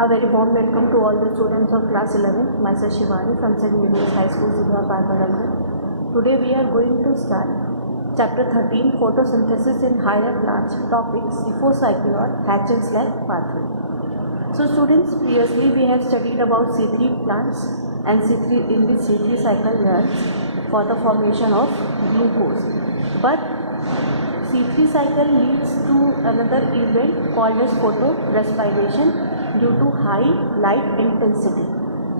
A very warm welcome to all the students of class 11. Myself Shivani from St. Mary's High School, Sidhwa Parkalagar. Today we are going to start chapter 13, photosynthesis in higher plants, topic C4 cycle or Hatch and Slag pathway. So students, previously we have studied about C3 plants and C3 in which C3 cycle runs for the formation of glucose. But C3 cycle leads to another event called as photorespiration due to high light intensity.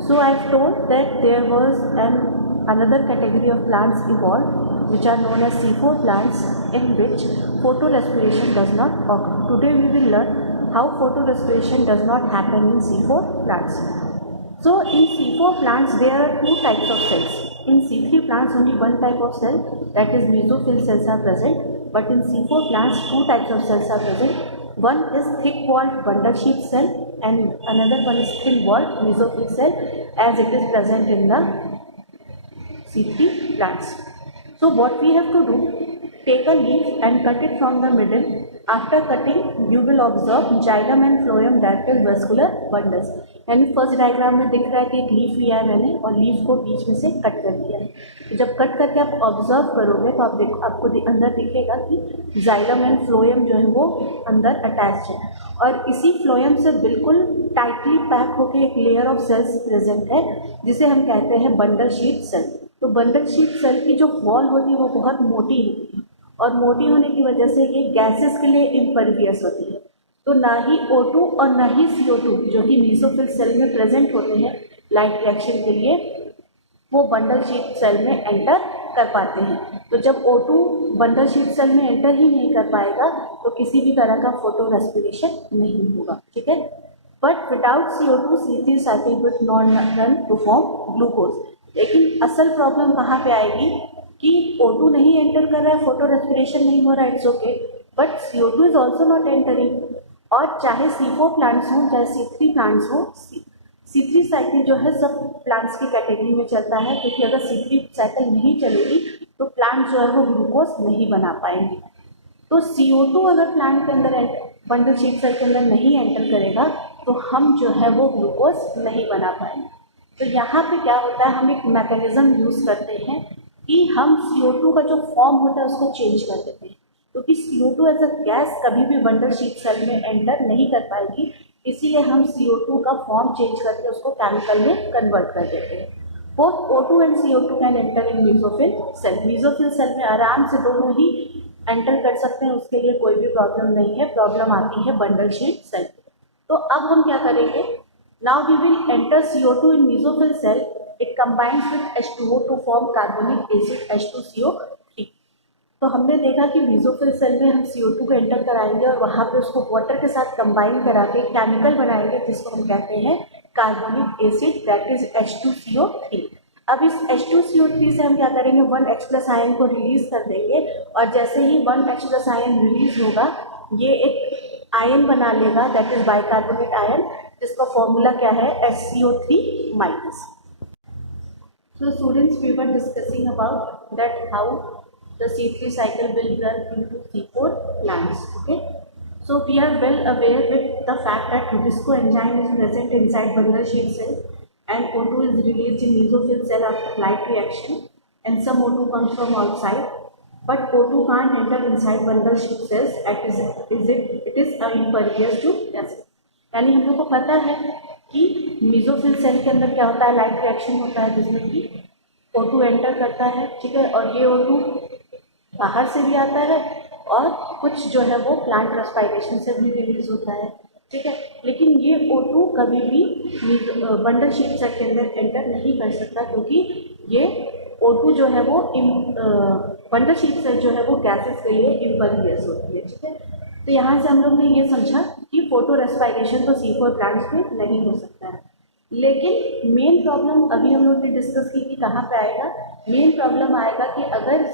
So I have told that there was another category of plants evolved which are known as C4 plants, in which photorespiration does not occur. Today we will learn how photorespiration does not happen in C4 plants. So in C4 plants there are two types of cells. In C3 plants only one type of cell, that is mesophyll cells, are present, but in C4 plants two types of cells are present. One is thick-walled bundle sheath cell and another one is thin-walled mesophyll cell, as it is present in the C3 plants. So what we have to do, take a leaf and cut it from the middle. After cutting, you will observe xylem and phloem that is vascular bundles. यानी first diagram में दिख रहा है कि एक leaf लिया है मैंने और लीफ को बीच में से कट कर दिया है. तो जब कट करके आप ऑब्जर्व करोगे तो आपको अंदर दिखेगा कि जाइलम एंड फ्लोएम जो है वो अंदर अटैच्ड है और इसी फ्लोएम से बिल्कुल टाइटली पैक होकर एक लेयर ऑफ सेल्स प्रेजेंट है जिसे हम कहते हैं बंडल शीट सेल. तो बंडल शीट सेल की जो वॉल होती है वो बहुत मोटी होती है और मोटी होने की वजह से ये गैसेस के लिए इम्परवियस होती है. तो ना ही O2 और ना ही CO2 जो कि मेसोफिल सेल में प्रेजेंट होते हैं लाइट रिएक्शन के लिए, वो बंडल शीट सेल में एंटर कर पाते हैं. तो जब O2 बंडल शीट सेल में एंटर ही नहीं कर पाएगा तो किसी भी तरह का फोटो रेस्पिरेशन नहीं होगा. ठीक है. But without CO2 C3 cycle with non run to form glucose. लेकिन असल प्रॉब्लम कहाँ पे आएगी कि O2 नहीं एंटर कर रहा है, फोटो रेस्पिरेशन नहीं हो रहा है, it's okay, but CO2 is also not entering. और चाहे C4 प्लांट्स हों चाहे C3 प्लांट्स हों, C3 साइकिल जो है सब प्लांट्स की कैटेगरी में चलता है, क्योंकि अगर C3 साइकिल नहीं चलेगी तो प्लांट जो है वो ग्लूकोज नहीं बना पाएंगे. तो CO2 अगर प्लांट के अंदर बंडल शीट सेल के अंदर नहीं एंटर करेगा तो हम जो है वो ग्लूकोज नहीं बना पाएंगे. तो यहाँ पे क्या होता है, हम एक मैकेनिज्म यूज़ करते हैं कि हम CO2 का जो फॉर्म होता है उसको चेंज कर देते हैं, क्योंकि CO2 एज अ गैस कभी भी बंडल शीट सेल में एंटर नहीं कर पाएगी. इसीलिए हम CO2 का फॉर्म चेंज करके उसको केमिकल में कन्वर्ट कर देते हैं. Both O2 and CO2 can enter in mesophyll cell. Mesophyll cell में आराम से दोनों ही एंटर कर सकते हैं, उसके लिए कोई भी प्रॉब्लम नहीं है. प्रॉब्लम आती है बंडल शीट सेल. तो अब हम क्या करेंगे, now we will enter CO2 in mesophyll cell. It combines with H2O to form carbonic acid H2CO3. तो हमने देखा कि मेसोफिल सेल में हम CO2 को एंटर कराएंगे और वहाँ पे उसको वाटर के साथ कंबाइन करा के केमिकल बनाएंगे जिसको हम कहते हैं carbonic acid, that is H2CO3. अब इस H2CO3 से हम क्या करेंगे, 1H+ आयन को रिलीज कर देंगे और जैसे ही 1H+ आयन रिलीज होगा ये एक आयन बना लेगा, दैट इज बाइकार्बोनेट आयन, जिसका फॉर्मूला क्या है, HCO3-. So students, we were discussing about that how the C3 cycle will run into C4 plants. Okay, so we are well aware with the fact that Rubisco enzyme is present inside bundle sheet cell and O2 is released in mesophyll cell after light reaction and some O2 comes from outside, but O2 can't enter inside bundle sheet cells as it is impervious to gases. यानी हम लोग को पता है कि mesophyll cell के अंदर क्या होता है, लाइट रिएक्शन होता है जिसमें कि O2 एंटर करता है. ठीक है, और ये O2 बाहर से भी आता है और कुछ जो है वो प्लांट रेस्पिरेशन से भी रिलीज होता है. ठीक है, लेकिन ये O2 कभी भी बंडल शीट सेल के अंदर एंटर नहीं कर सकता, क्योंकि ये O2 जो है वो बंडल शीट सेल जो है वो गैसेस के लिए इम्परवियस होती है. ठीक है, तो यहाँ से हम लोग ने ये समझा कि फोटो रेस्पिरेशन तो C4 प्लांट्स में नहीं हो सकता है. लेकिन मेन प्रॉब्लम अभी हम लोग ने डिस्कस की कि कहाँ पे आएगा. मेन प्रॉब्लम आएगा कि अगर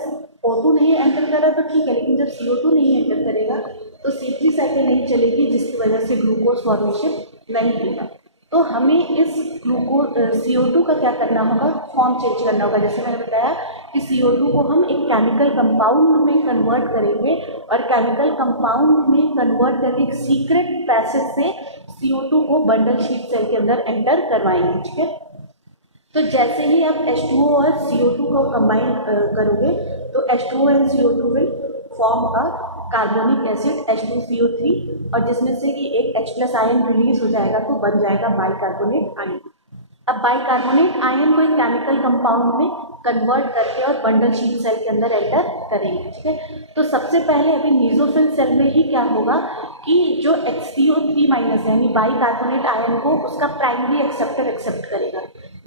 O2 नहीं एंटर करा तो ठीक है, लेकिन जब CO2 नहीं एंटर करेगा तो C3 साइकिल नहीं चलेगी, जिसकी वजह से ग्लूकोज फॉर्मेशन नहीं होगा. तो हमें इस CO2 का क्या करना होगा, फॉर्म चेंज करना होगा। जैसे मैंने बताया कि CO2 को हम एक केमिकल कंपाउंड में कन्वर्ट करेंगे और केमिकल कंपाउंड में कन्वर्ट करके एक सीक्रेट पैसेज से CO2 को बंडल शीट सेल के अंदर एंटर करवाएंगे। ठीक है, तो जैसे ही आप H2O और CO2 को कंबाइन करोगे तो H2O and CO2 will form a carbonic acid H2CO3 और जिसमें से कि एक H+ आयन रिलीज हो जाएगा तो बन जाएगा बाइकार्बोनेट आयन। अब बाइकार्बोनेट आयन को एक केमिकल कंपाउंड में कन्वर्ट करके और बंडल शीट सेल के अंदर एंटर करेंगे। ठीक है, तो सबसे पहले अभी मेसोफिल सेल में ही क्या होगा कि जो HCO3- यानी बाइकार्बोनेट आयन को उसका प्राइमरी एक्सेप्टर एक्सेप्ट करेगा,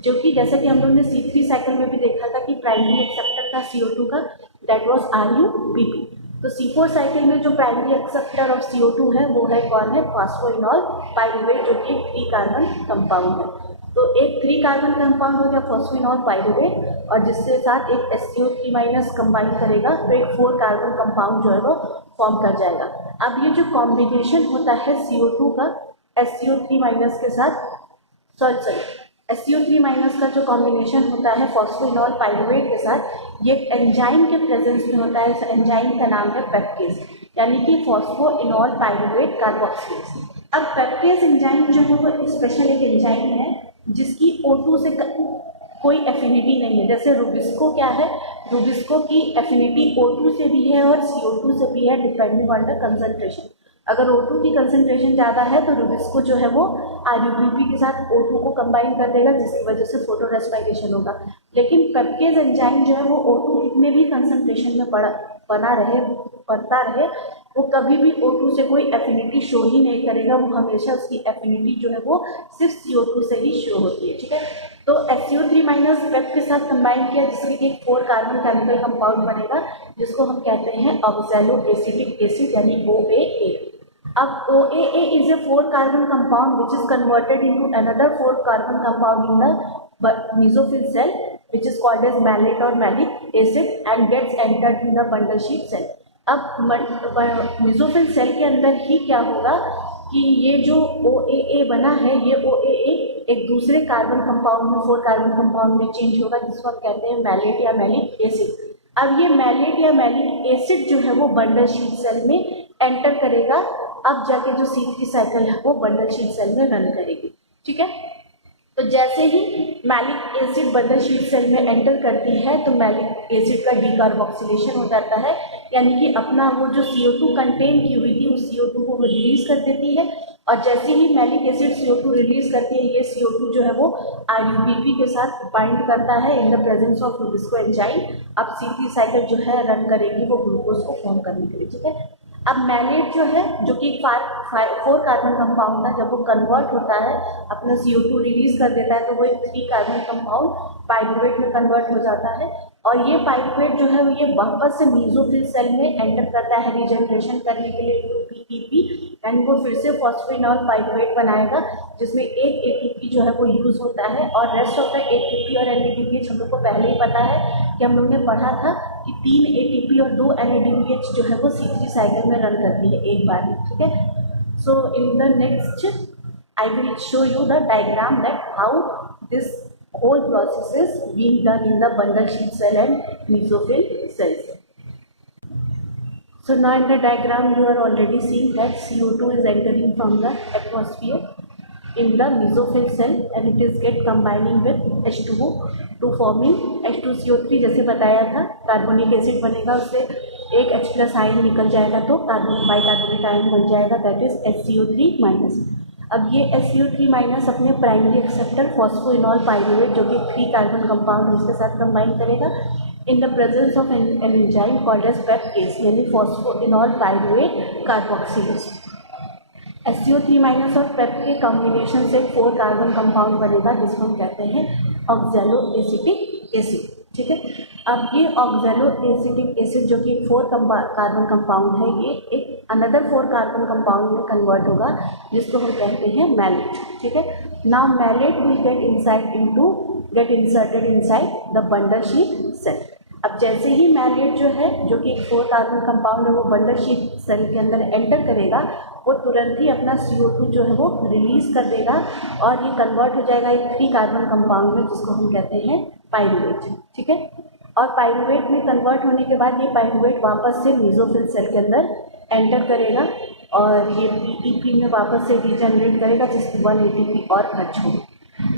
जो कि जैसे कि हम लोगों ने C3 साइकिल में भी देखा था कि प्राइमरी एक्सेप्टर था CO2 का, दैट वाज RuPP। तो C4 साइकिल में जो प्राइमरी एक्सेप्टर ऑफ CO2 है वो है कौन है, फॉस्फोइनॉल पाइरुवेट, जो कि 3 कार्बन कंपाउंड है। तो एक 3 कार्बन कंपाउंड हो गया फॉस्फोइनॉल पाइरुवेट और जिसके साथ एक HCO3- कंबाइन करेगा तो एक 4 कार्बन कंपाउंड जो है वो फॉर्म कर जाएगा। अब ये जो कॉम्बिनेशन होता है CO2 का HCO3- के साथ, SCO3- का जो कॉम्बिनेशन होता है फॉस्फोइनॉल पाइरुवेट के साथ, ये एंजाइम के प्रेजेंस में होता है। इस एंजाइम का नाम है पेप्टेज, यानी कि फॉस्फोइनॉल पाइरुवेट कार्बोक्सिलेज। अब पेप्टेज एंजाइम जो है वो स्पेशल एक एंजाइम है जिसकी O2 से कोई एफिनिटी नहीं है। जैसे रुबिस्को क्या है, रुबिस्को की एफिनिटी O2 से भी है और CO2 से भी है, डिपेंडिंग ऑन द कंसंट्रेशन। अगर O2 की कंसंट्रेशन ज़्यादा है तो रुबिस्को जो है वो RuPP के साथ O2 को कंबाइन कर देगा, जिसकी वजह से फोटो रेस्पिरेशन होगा। लेकिन पेप्टेज एंजाइम जो है वो O2 कितने भी कंसंट्रेशन में पड़ता रहे, वो कभी भी O2 से कोई एफिनिटी शो ही नहीं करेगा। वो हमेशा उसकी एफिनिटी जो है वो सिर्फ CO2 से ही शो होती है। ठीक है, तो HCO3- पेप के साथ कंबाइन किया जिससे कि एक 4 कार्बन केमिकल कंपाउंड बनेगा जिसको हम कहते हैं ऑक्सैलो एसिटिक एसिड यानी OAA। अब OAA is a 4 carbon compound which is converted into another 4 carbon compound in the mesophyll cell, which is called as malate or malic acid and gets entered in the bundle sheet cell। अब mesophyll cell के अंदर ही क्या होगा कि ये जो OAA बना है, ये OAA एक दूसरे कार्बन कंपाउंड में 4 कार्बन कंपाउंड में चेंज होगा जिसको हम कहते हैं मैलेट या मैलिक एसिड। अब ये मैलेट या मैलिक एसिड जो है वो बंडल शीट सेल में एंटर करेगा। अब जाके जो C3 साइकिल है वो बंडल शीट सेल में रन करेगी। ठीक है, तो जैसे ही malic acid bundle sheath cell में एंटर करती है तो मैलिक एसिड का डीकार्बोक्सिलेशन हो जाता है, यानी कि अपना वो जो CO2 कंटेन की हुई थी उस CO2 को रिलीज कर देती है। और जैसे ही मैलिक एसिड CO2 रिलीज करती है, ये CO2 जो है वो RuPP के साथ बाइंड करता है इन the presence of Rubisco enzyme. अब C3 साइकिल जो है रन करेगी वो ग्लूकोज को फॉर्म करने के लिए। ठीक है, अब मैलेट जो है जो कि 4 कार्बन कंपाउंड था, जब वो कन्वर्ट होता है अपना CO2 रिलीज कर देता है तो वो एक 3 कार्बन कंपाउंड पाइरुवेट में कन्वर्ट हो जाता है। और ये पाइरुवेट जो है ये वापस से मेसोफिल सेल में एंटर करता है रीजनरेशन करने के लिए PTP, यानी वो फिर से फॉस्फोइनॉल पाइरुवेट बनाएगा जिसमें एक ATP जो है वो यूज होता है। और रेस्ट ऑफ द ATP और NADPH हम लोग को पहले ही पता है कि हम लोग ने पढ़ा था कि 3 ATP और 2 NADPH जो है वो C3 साइकिल में रन करती है एक बार में। ठीक है, so in the next I will show you the diagram that how this whole process is being done in the bundle sheet cell and mesophyll cells. So now in the diagram you are already seeing that CO2 is entering from the atmosphere in the mesophyll cell and it is get combining with H2O to forming H2CO3। जैसे बताया था carbonic acid बनेगा, उससे एक H+ ion निकल जाएगा तो bicarbonate ion बन जाएगा, दैट इज HCO3-। अब ये HCO3- अपने प्राइमरी एक्सेप्टर फॉस्फोइनॉल पाइरुवेट जो कि 3 कार्बन कंपाउंड उसके साथ कंबाइन करेगा in the presence of an enzyme called as peptase यानी फॉस्फोइनॉल पाइरुवेट कार्बोक्सिलेज। HCO3- और पेप के कॉम्बिनेशन से 4 कार्बन कंपाउंड बनेगा जिसको हम कहते हैं ऑक्सैलो एसिटिक एसिड। ठीक है, अब ये ऑक्सैलो एसिटिक एसिड जो कि 4 कार्बन कंपाउंड है, ये एक अनदर 4 कार्बन कंपाउंड में कन्वर्ट होगा जिसको हम कहते हैं मैलेट। ठीक है, now malate will get inserted inside the bundle sheath cell. अब जैसे ही मैलेट जो है, जो कि एक 4 कार्बन कंपाउंड है, वो बंडल शीट सेल के अंदर एंटर करेगा, वो तुरंत ही अपना CO2 जो है वो रिलीज़ कर देगा और ये कन्वर्ट हो जाएगा एक 3 कार्बन कंपाउंड में, जिसको हम कहते हैं पाइरूवेट। ठीक है, और पाइरूवेट में कन्वर्ट होने के बाद ये पाइरूवेट वापस से मेसोफिल सेल के अंदर एंटर करेगा और ये PEP में वापस से रीजनरेट करेगा, जिसकी 1 ATP और खर्च होगी।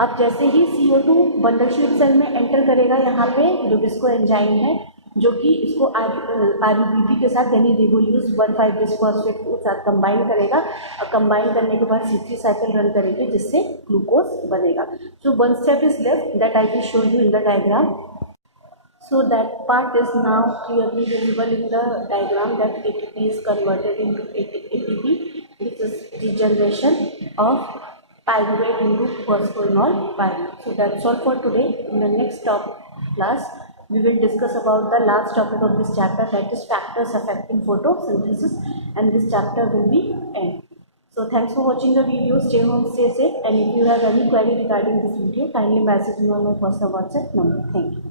अब जैसे ही CO2 बंडल शीट सेल में एंटर करेगा, यहाँ पे रुबिस्को एंजाइम है जो कि इसको RUBP के साथ यानी रिवोल्यूज 1,5-बिसफॉस्फेट के साथ कंबाइन करेगा और कंबाइन करने के बाद C3 साइकिल रन करेंगे, जिससे ग्लूकोज बनेगा। सो 1 step is left that I will show you in the diagram. So that part is now clearly visible in the diagram, that ATP is converted into ATP. This is regeneration of pyruvate into phosphoenol pyruvate. So that's all for today. In the next class, we will discuss about the last topic of this chapter, that is factors affecting photosynthesis, and this chapter will be end. So thanks for watching the video. Stay home, stay safe, and if you have any query regarding this video, kindly message me on my personal WhatsApp number. Thank you.